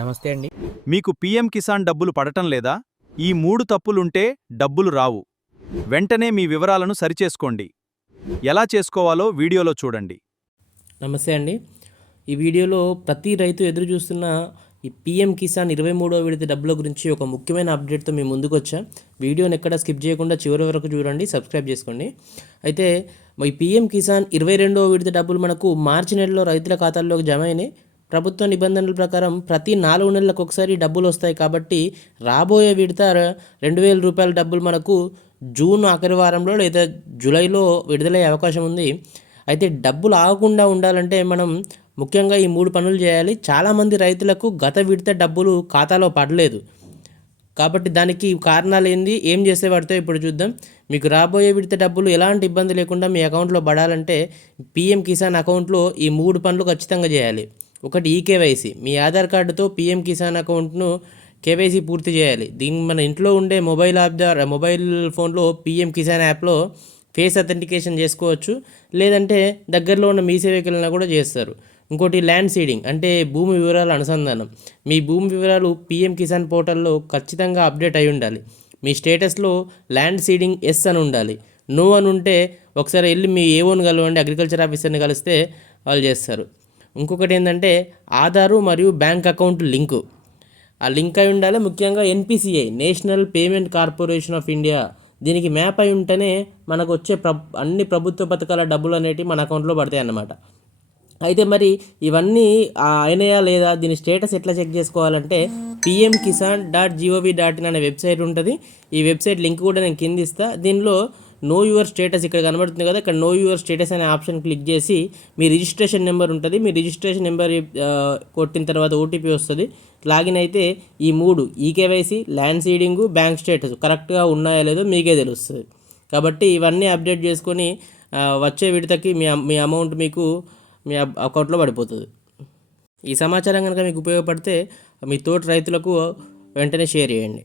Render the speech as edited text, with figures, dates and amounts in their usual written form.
నమస్తే అండి. మీకు పీఎం కిసాన్ డబ్బులు పడటం లేదా? ఈ 3 తప్పులుంటే డబ్బులు రావు. వెంటనే మీ వివరాలను సరిచేసుకోండి. ఎలా చేసుకోవాలో వీడియోలో చూడండి. నమస్తే అండి. ఈ వీడియోలో ప్రతి రైతు ఎదురు చూస్తున్న ఈ పీఎం కిసాన్ 23వ విడత డబ్బుల గురించి ఒక ముఖ్యమైన అప్డేట్‌తో మీ ముందుకొచ్చా. వీడియోని ఎక్కడ స్కిప్ చేయకుండా చివరి వరకు చూడండి. సబ్స్క్రైబ్ చేసుకోండి. అయితే ఈ పీఎం కిసాన్ 22వ విడత డబ్బులు మనకు మార్చి నెలలో రైతుల ఖాతాల్లోకి జమ అయినాయి. ప్రభుత్వ నిబంధనల ప్రకారం ప్రతి 4 నెలలకు ఒకసారి డబ్బులు వస్తాయి కాబట్టి రాబోయే విడత రూ. 2,000 డబ్బులు మనకు జూన్ ఆఖరి వారంలో లేదా జూలైలో విడుదలయ్యే అవకాశం ఉంది. అయితే డబ్బులు ఆగకుండా ఉండాలంటే మనం ముఖ్యంగా ఈ 3 పనులు చేయాలి. చాలామంది రైతులకు గత విడత డబ్బులు ఖాతాలో పడలేదు. కాబట్టి దానికి కారణాలు ఏంది, ఏం చేస్తే పడతాయో ఇప్పుడు చూద్దాం. మీకు రాబోయే విడత డబ్బులు ఎలాంటి ఇబ్బంది లేకుండా మీ అకౌంట్లో పడాలంటే పీఎం కిసాన్ అకౌంట్లో ఈ 3 పనులు ఖచ్చితంగా చేయాలి. ఒకటి ఈకేవైసీ, మీ ఆధార్ కార్డుతో పీఎం కిసాన్ అకౌంట్ను కేవైసీ పూర్తి చేయాలి. దీన్ని మన ఇంట్లో ఉండే మొబైల్ యాప్ ద్వారా మొబైల్ ఫోన్లో పీఎం కిసాన్ యాప్లో ఫేస్ అథెంటికేషన్ చేసుకోవచ్చు. లేదంటే దగ్గరలో ఉన్న మీ సేవకులైనా కూడా చేస్తారు. ఇంకోటి ల్యాండ్ సీడింగ్, అంటే భూమి వివరాల అనుసంధానం. మీ భూమి వివరాలు పీఎం కిసాన్ పోర్టల్లో ఖచ్చితంగా అప్డేట్ అయి ఉండాలి. మీ స్టేటస్లో ల్యాండ్ సీడింగ్ ఎస్ అని ఉండాలి. నో అని ఉంటే ఒకసారి వెళ్ళి మీ ఏఓని కలవండి, అగ్రికల్చర్ ఆఫీసర్ని కలిస్తే వాళ్ళు చేస్తారు. ఇంకొకటి ఏంటంటే ఆధారు మరియు బ్యాంక్ అకౌంట్ లింకు, ఆ లింక్ అయి ఉండాలి. ముఖ్యంగా NPCI, national payment corporation of India, దీనికి మ్యాప్ అయి ఉంటేనే మనకు వచ్చే అన్ని ప్రభుత్వ పథకాల డబ్బులు అనేటివి మన అకౌంట్లో పడతాయి అన్నమాట. అయితే మరి ఇవన్నీ అయినాయా లేదా, దీని స్టేటస్ ఎట్లా చెక్ చేసుకోవాలంటే pmkisan.gov.in అనే వెబ్సైట్ ఉంటుంది. ఈ వెబ్సైట్ లింక్ కూడా నేను కింద ఇస్తా. దీనిలో నో యువర్ స్టేటస్ ఇక్కడ కనబడుతుంది కదా, ఇక్కడ నో యువర్ స్టేటస్ అనే ఆప్షన్ క్లిక్ చేసి మీ రిజిస్ట్రేషన్ నెంబర్ ఉంటుంది. మీ రిజిస్ట్రేషన్ నెంబర్ కొట్టిన తర్వాత ఓటీపీ వస్తుంది. లాగిన్ అయితే ఈ 3 ఈకేవైసీ, ల్యాండ్ సీడింగు, బ్యాంక్ స్టేటస్ కరెక్ట్గా ఉన్నాయో లేదో మీకే తెలుస్తుంది. కాబట్టి ఇవన్నీ అప్డేట్ చేసుకొని వచ్చే విడతకి మీ అమౌంట్ మీకు మీ అకౌంట్లో పడిపోతుంది. ఈ సమాచారం కనుక మీకు ఉపయోగపడితే మీ తోటి రైతులకు వెంటనే షేర్ చేయండి.